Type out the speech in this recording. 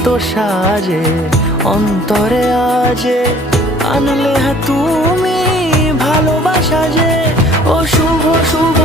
কত সাজে অন্তরে আজে আনলে তুমি ভালোবাসা যে ও শুভ শুভ